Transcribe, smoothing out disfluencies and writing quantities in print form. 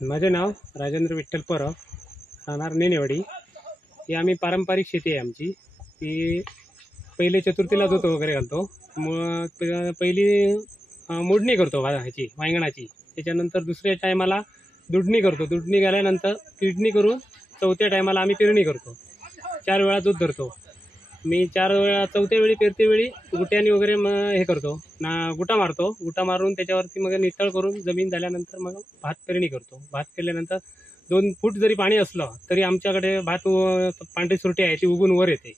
माझे नाव राजेंद्र विठ्ठल परब, राहणार नेनेवाडी। ही आम्ही पारंपरिक शेती आहे आमची। ती पहिले चतुर्थीला दूध वगैरे घालतो, पहिली मोडणी करतो ह्याची वांगणाची, त्याच्यानंतर दुसऱ्या टायमाला दुधणी करतो, दुधणी झाल्यानंतर किडणी करून चौथ्या टायमाला आम्ही पेरणी करतो। 4 वेळा दूध धरतो मी। 4 वेळा चौथ्या वेळी पेरते वेळी गुट्यानी वगैरे हे करतो ना, गुटा मारतो। गुटा मारून त्याच्यावरती मग नितळ करून जमीन झाल्यानंतर मग भात पेरणी करतो। भात केल्यानंतर 2 फूट जरी पाणी असलं तरी आमच्याकडे भात पांढरी सुरटी आहे ती उगून वर येते।